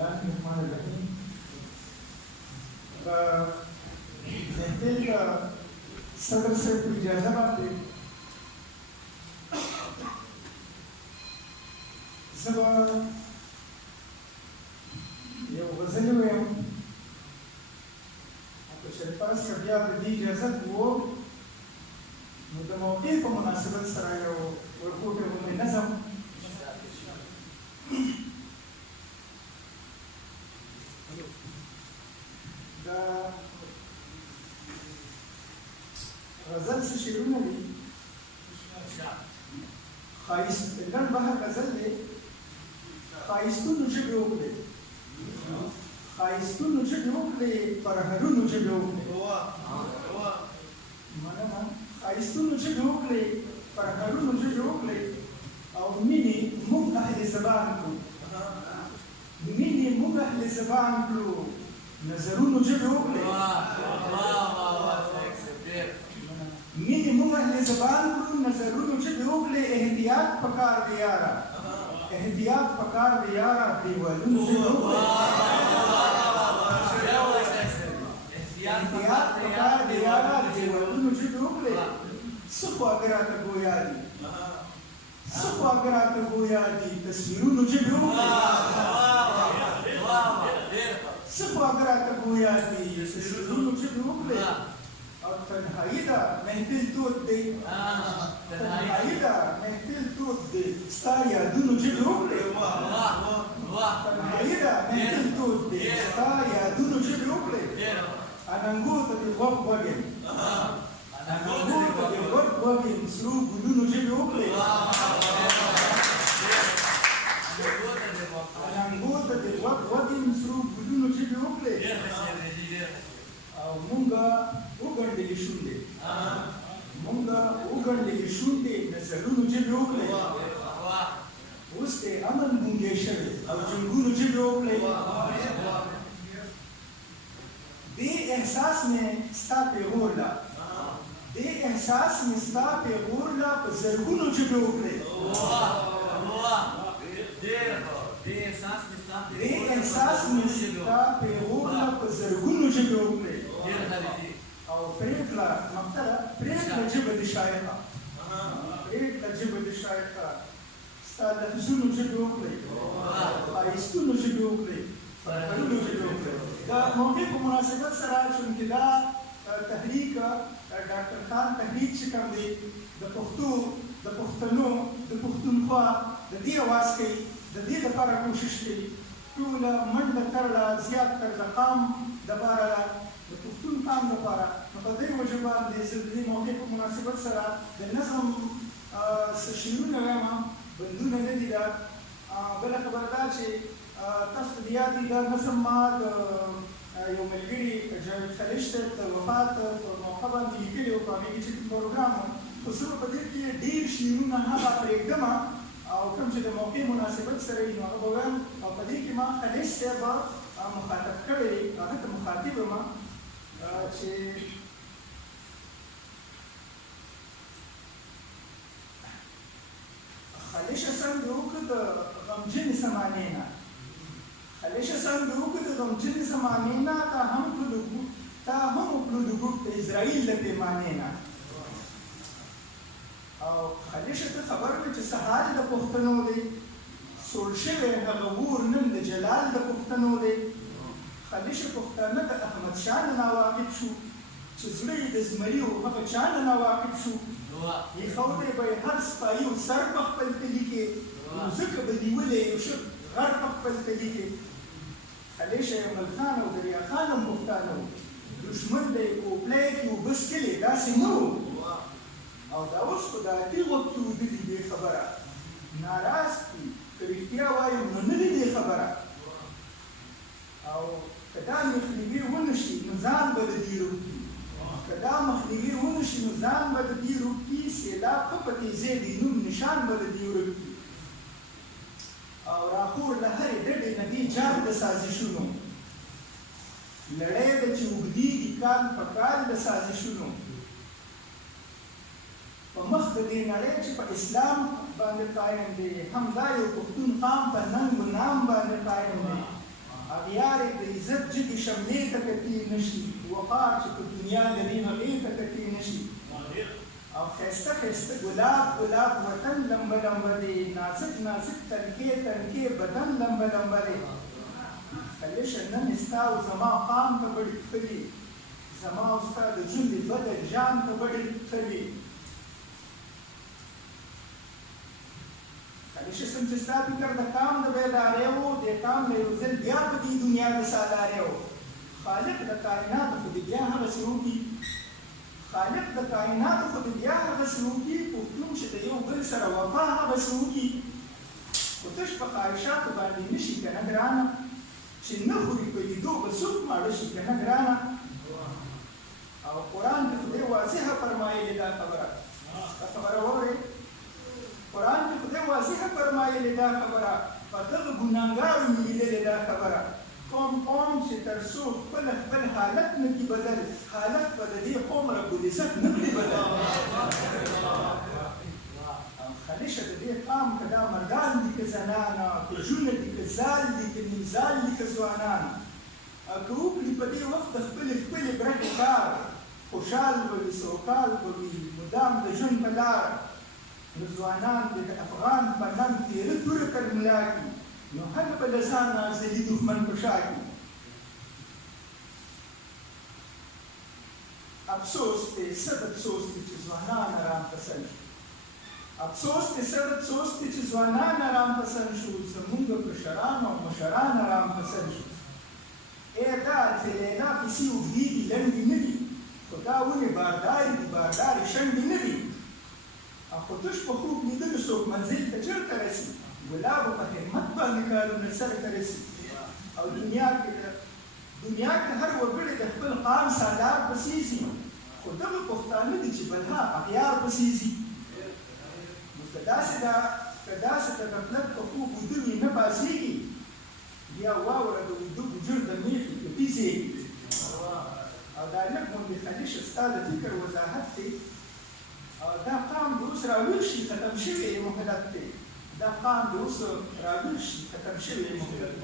الله الرحمن الرحیم. محفل کا صدر سے اجازه باندې زه به یو غزل ووایم، که چېرې پاس که بیا د دې اجازت و نو د موقع په مناسبت سره یو ورکوټی غوندې نظم دا غزل څه شعرونه دي؟ لنډ بهر غزل دی. ښایستونو ژبې وکړې، ښایستونو ژبې وکړې، فرهنونو ژبې وکړې، مننه. ښایستونو ژبې وکړې، فرهنونو ژبې وکړې او مینې موږ اهل زبان کړو، مینې موږ اهل زبان کړو، نظرونو ژبې وکړې، مینې موږ اهل زبان کړو، نظرونو ژبې وکړې. احتیاط پکار دی یاره، احتیاط پکار دی یاره، دیوالونو ژبې وکړې، احتیاط پکار دی یاره، دیوالونو ژبې وکړې. څه خواږه راته ګویا دي، څه خواږه راته ګویا دي، تصویرونو ژبې وکړې، څه خواږه راته ګویا دي، تصویرونو ژبې وکړې. او تنهایی ده محفل تود دی، تنهایی ده محفل تود دی، ستا یادونو ژبې وکړې، تنهایی ده محفل تود دی، ستا یادونو ژبې وکړې. اننګو ته دې غوږ وږیم، اننګو ته دې غوږ وږیم، سرو ګلونو ژبې وکړې، اننګو ته دې غوږ وږیم، سرو ګلونو ژبې وکړې. او مونږه وګنډلې شونډې، مونږه وګنډلې شونډې، نظرونو ژبې وکړې. اوس دې امن ګونګې شوې او جنګونو ژبې وکړې. دې احساس مې ستا پیغور لا، دې احساس مې ستا پیغور لا، په زرګونو ژبې وکړې. دې احساس مې ستا پیغور لا، په زرګونو ژبې وکړې. او پرېکړه مقتله، پرېکړه ژبه د شایقه، پرېکړه ژبه د شایقه، ستا لفظونو ژبې وکړې، ښایستونو ژبې وکړې، فرهنونو ژبې وکړې. د موقع په مناسبت سره چونکې دا تحریک ډاکټر خان تحریک چې کوم دی د پښتو د پښتنو د پښتونخوا د دې اواز کوي، د دې لپاره کوشش کوي، ټوله منډه ترړه زیات کړ د قام دپاره، د پښتون قام لپاره. نو په دې وجه باندې زه د دې موقع په مناسبت سره د نظم څه شعرونه وایم، بندونه نه دي دا. بله خبره دا چې تاسو ته یاد دي دا نظم ما د یو ملګري جاوید خلیش صاحب د وفات په موقع باندې لیکلي و، په هغې کې چې پروګرام و، خو زه په دې کې ډېر شعرونه هغه پرېږدم او کوم چې د موقع مناسبت سره وي نو هغه به وایم. او په دې کې ما خلیش صاحب مخاطب کړی دی، هغه ته مخاطب یم چې خلیشه سم دې وکړه د غمجنې زمانې نه، خلیشه سم دې وکړه د غمجنې زمانې نه، تا هم وکړو د ګوټ د اسرائیل د پیمانې نه. او خلیشه ته خبر وې چې سهار د پښتنو دی، سوړ شوی هغه اور نن د جلال د پښتنو دی. خلیشه پښتانه د احمد شاه نه ناواقف شو، چې زړه یې د زمري و هغه چا نه ناواقف شو. ایښودی به یې هر سپایي و سر په خپل کلي کې، ځکه به نیولی یو ښه غر په خپل کلي کې. خلیشه یې ملخان او دریا خان هم پښتانه و، دښمن به یې کوپلی کې اوبه څکلې، داسې نه و. او دا اوس خو د اتې وخت کې ودلي دې خبره ناراض دي، که رښتیا وایم نو نه دي دې خبره. او که دا مخنیوي ونه شي نو ځان به د دې روکي، که دا مخنیوي ونه شي نو ځان به د دې روکي. سیلاب ښه په تیزۍ دی، نوم نشان به د دې ورک وي. او راخور له هرې ډډې نه دې جال د سازشونو، لړۍ ده چې اوږدېږي کال په کال د سازشونو. په مخ د دې نړۍ چې په اسلام باندې قایم دی، همدا یو پښتون قام په ننګ و نام باندې قایم دی. اغیار د عزت جدي شملې ته کتې نشي وقار چې په دنیا لري هغې ته کتې نشي او ښایسته ښایسته ګلاب ګلاب وطن لمبه لمبه دی نازک نازک تنکې تنکې بدن لمبه لمبه دی کلیشه نن ستا او زما قام ته بړې ښکلي زما او ستا د ژوند بدل جان ته بړې ښکلي کلیشه سم چې ستا فکر د کام د بیدارۍ و دې کام نه یو ځل بیا په دې دنیا د سالارۍ و خالق د کائناتو خو دې بیا هغسې وکړي خالق د کائناتو خو دې بیا هغسې وکړي پښتون چې د یو بل سره وفا هغسې وکړي خو تش په خواهشاتو باندې نه شي که نه ګرانه چې نه خوري په لیدو به څوک ماړه شي که نه ګرانه او قرآن کې خدای واضحه فرمایلې دا خبره واورئ قرآن کې خدای واضحه فرمایلې دا خبره په دغه ګناهګارو مې لیدلې دا خبره قوم چې تر څو خپل حالت نه کړي بدل حالت به د دې قوم رب العزت نه کړي بدل خلیشه د دې قام که دا مردان دي که زنانه که ژونه دي که زال دي که نیمزال دي که ځوانان که وکړي په دې وخت د خپلې برخې کار خوشحال به وي سوکال به وي مدام د ژوند په لاره نو ځوانان دې د افغان په ننګ تېره توره کړ ملا کړي نو هله به له ځان نه ازلي دښمن په شا کړي افسوس دی صد افسوس دی چې ځوانان ارام پسند شو افسوس دی صد افسوس دی چې ځوانان ارام پسند شو زمونږ کشران او مشران ارام پسند شو ای دا زلینا کیسې اوږدې دي لنډې نه دي خو دا ونې باردارې دي باردارې شنډې نه دي خو تش په خوب لیدلو څوک منزل ته چېرته رسي ګلابو په همت باندې کارونه سرته رسي او دنیا کې هر وګړی د خپل قام سالار پسې ځي خو دغه پښتانه دي چې بلها اغیار پسې ځي نو که داسې د غفلت په خوب ویده وي نه پاڅېږي بیا واوره د ویده ګجر د میخې په پیڅېږي او دا لږ غوندې خلیشه ستا د فکر وضاحت دی دا قام د اوس راویښ شي ختم شوی مهلت دی دا قام د اوس راویښ شي ختم شوی مهلت